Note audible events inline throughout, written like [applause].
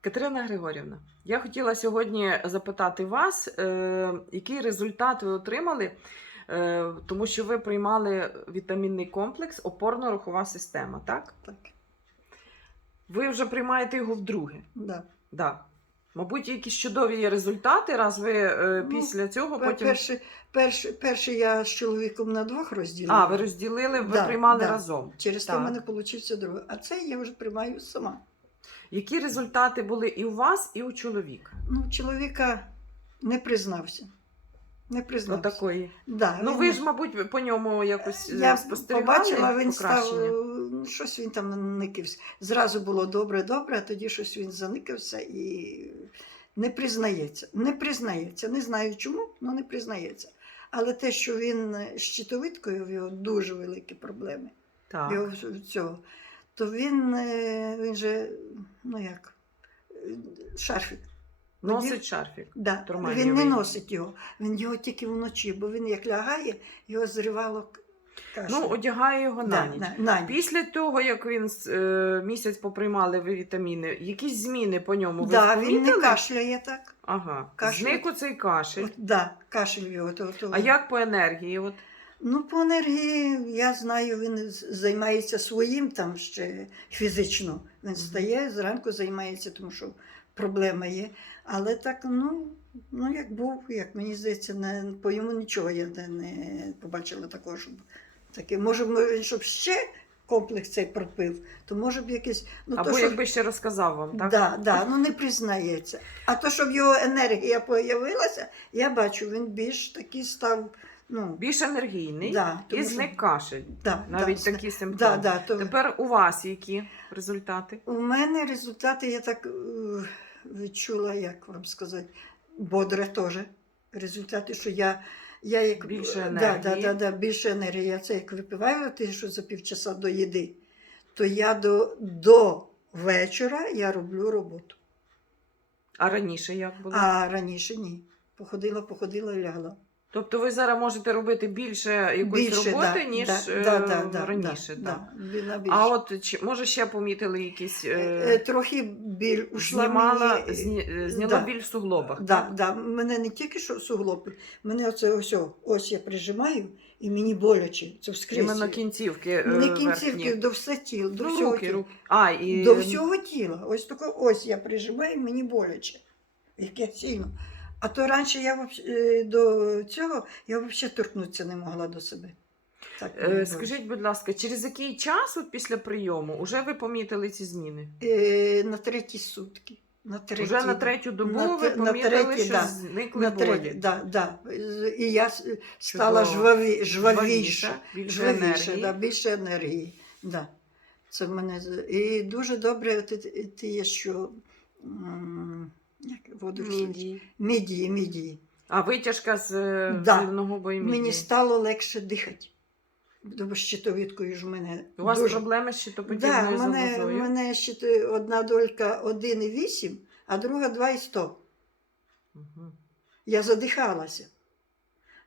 Катерина Григорівна, я хотіла сьогодні запитати вас, е, який результат ви отримали, е, тому що ви приймали вітамінний комплекс опорно-рухова система, так? Так, Ви вже приймаєте його вдруге. да. Да. Мабуть, якісь чудові є результати, раз ви е, Ну, після цього потім. Перший, перший, перший я з чоловіком на двох розділила. А, ви розділили, ви Да, приймали да. разом. Через те Так. в мене вийшло друге. А це я вже приймаю сама. Які результати були і у вас, і у чоловіка? Ну, чоловіка не признався. Не признався. Отакої. Да, Ну він- ви ж, мабуть, по ньому якось е, я спостерігали побачила, він став, ну, щось він там никився. Зразу було добре, добре, а тоді щось він заникався і не признається. Не признається. Не знаю чому, але не признається. Але те, що він з щитовидкою, в його дуже великі проблеми. Так. Його цього, то він, е, він же, ну як, е, шарфік. Носить шарфік. Да. Він не носить його, він його тільки вночі, бо він як лягає, його зривало к- кашель. Ну, одягає його на да, ніч. на, на ніч. Після того, як він е, місяць поприймали ви вітаміни, якісь зміни по ньому ви да, він не помітили? кашляє так. Ага. Кашель. Зник оцей кашель. От, да, кашель його. То, то, А як по енергії? От Ну, по енергії, я знаю, він займається своїм там ще фізично. Він стає, зранку займається, тому що проблема є. Але так, ну, ну як був, як мені здається, не, по йому нічого я не, не побачила такого, щоб таке. Може, ми- щоб ще комплекс цей пропив, то може б якийсь. Ну, Або то, якби ще розказав вам, так? Да, да, ну не признається. А то, щоб його енергія появилася, я бачу, він більш такий став. Ну, Більш енергійний да, і тому що- зник кашель. да, Навіть да, такі симптоми. Да, да, то... Тепер у вас які результати? У мене результати, я так е, відчула, як вам сказати, бодре теж. Результати, що я, я як Більше Да, енергії. да, да, да, більше енергії. Я це як випиваю, ти що за півчаса до їди, то я до, до вечора я роблю роботу. А раніше як було? А раніше ні. Походила, походила і лягла. Тобто ви зараз можете робити більше якоїсь роботи, да, ніж да, е, да, да, да, раніше. Да, да, більше. А от чи може ще помітили якісь Е, е, е, трохи біль ушла знімала, мені. зні, зняло да. біль в суглобах? Да, так? да. Мене не тільки що суглоби, мене оце ось, ось я прижимаю і мені боляче. Це вскрізь. Іменно кінцівки. Не кінцівки, верхні. до все тіла, до Ну, всього руки, тіла. руки. А, і... До всього тіла. Ось тако, ось я прижимаю, і мені боляче. Яке сильно. А то раніше я е, до цього я взагалі торкнутися не могла до себе. Так, Е. Скажіть, будь ласка, через який час от після прийому вже ви помітили ці зміни? Е, на треті сутки. На треті, Вже на третю добу на ви те- на помітили, третій, що да. зникли на болі. да, да. І я стала жваві, жвавіша. Жвавіша, більше Жвавіше, енергії. да, більше енергії. Да. Це в мене і дуже добре ти, ти є, що м, як воду Мідії. мідії, мідії. А витяжка з е, Да. зливного бою мідії. Мені стало легше дихати. Бо щитовідкою ж в мене У вас дуже. проблеми з Да, щитоподібною у мене, у мене щит- одна долька 1,8, а друга 2,100. Мгм. Я задихалася.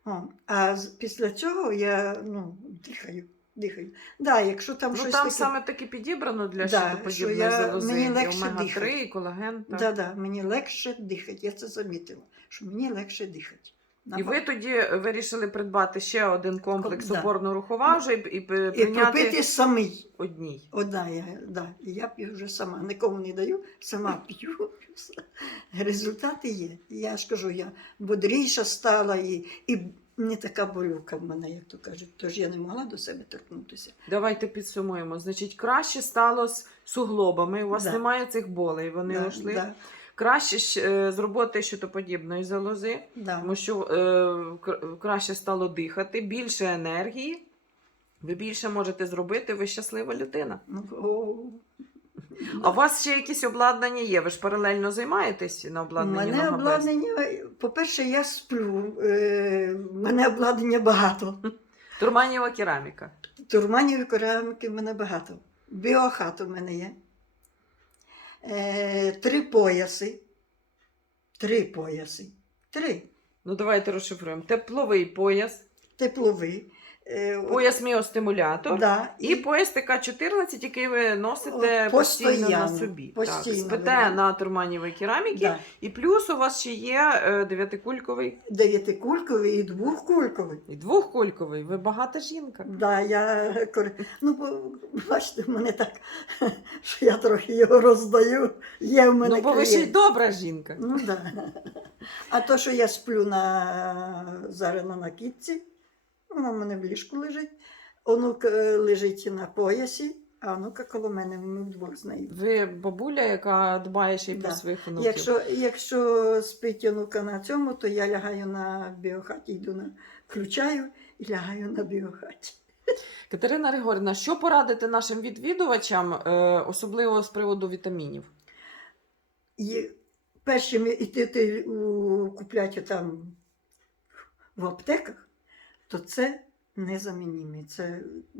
О, а після цього я ну, дихаю. Дихаю. Да, якщо там Ну щось там таке, саме таки підібрано для Да, щитоподібної що я- залози. мені легше омега-3, дихати. і колаген. Так. да, да, мені легше дихати. Я це замітила, що мені легше дихати. І ви тоді вирішили придбати ще один комплекс Да. опорно-рухова вже і, і І прийняти пропити самий. одній. Одна я, да, і я п'ю вже сама, нікому не даю, сама [laughs] п'ю. Результати є. Я ж кажу, я бодріша стала і, і не така болюка в мене, як то кажуть. Тож я не могла до себе торкнутися. Давайте підсумуємо. Значить, краще стало з суглобами. У вас Да. немає цих болей, вони да, ушли. Да, Краще ж, е, з роботи щитоподібної залози, да. тому що е, кр- краще стало дихати, більше енергії. Ви більше можете зробити, ви щаслива людина. Ну, о, А у вас ще якісь обладнання є? Ви ж паралельно займаєтесь на У обладнанні мене нога без? обладнання, по-перше, я сплю. Е, в мене обладнання багато. Турманієва кераміка. Турманів кераміки в мене багато. Біохат у мене є. Е, три пояси. Три пояси. Три. Ну давайте розшифруємо. Тепловий пояс. Тепловий. Е, Пояс міостимулятор. да, І пояс ТК-14, який ви носите О, постійно, на собі. постійно так, спите ви- на турманівій кераміки. да. І плюс у вас ще є е, дев'ятикульковий дев'ятикульковий і двохкульковий. і двохкульковий. Ви багата жінка. Да, я ну, бачите, в мене так, [laughs] що я трохи його роздаю. Є в мене ну, бо ви ще й добра жінка. Ну, да. А то, що я сплю на зараз на накидці, вона в мене в ліжку лежить. Онук е, лежить на поясі, а онука коло мене, ми вдвох з нею. Ви бабуля, яка дбає ще й про своїх онуків. Якщо, якщо спить онука на цьому, то я лягаю на біохаті, йду на включаю і лягаю на біохаті. Катерина Григорівна, що порадити нашим відвідувачам, е, особливо з приводу вітамінів? І першим іти купляти там в аптеках, то це незамінні. Це,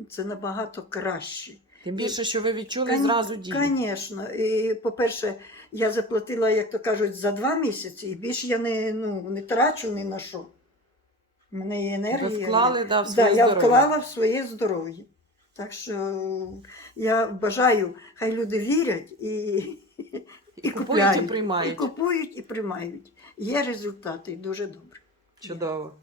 це набагато краще. Тим більше, що ви відчули Кон- зразу дію. Звісно. І, по-перше, я заплатила, як то кажуть, за два місяці, і більше я не, ну, не трачу ні на що. У мене є енергія. Ви вклали да, в Да, своє я вклала в своє здоров'я. Так що я бажаю, хай люди вірять і, І купують, і приймають. І купують, і приймають. Є результати, і дуже добре. Чудово.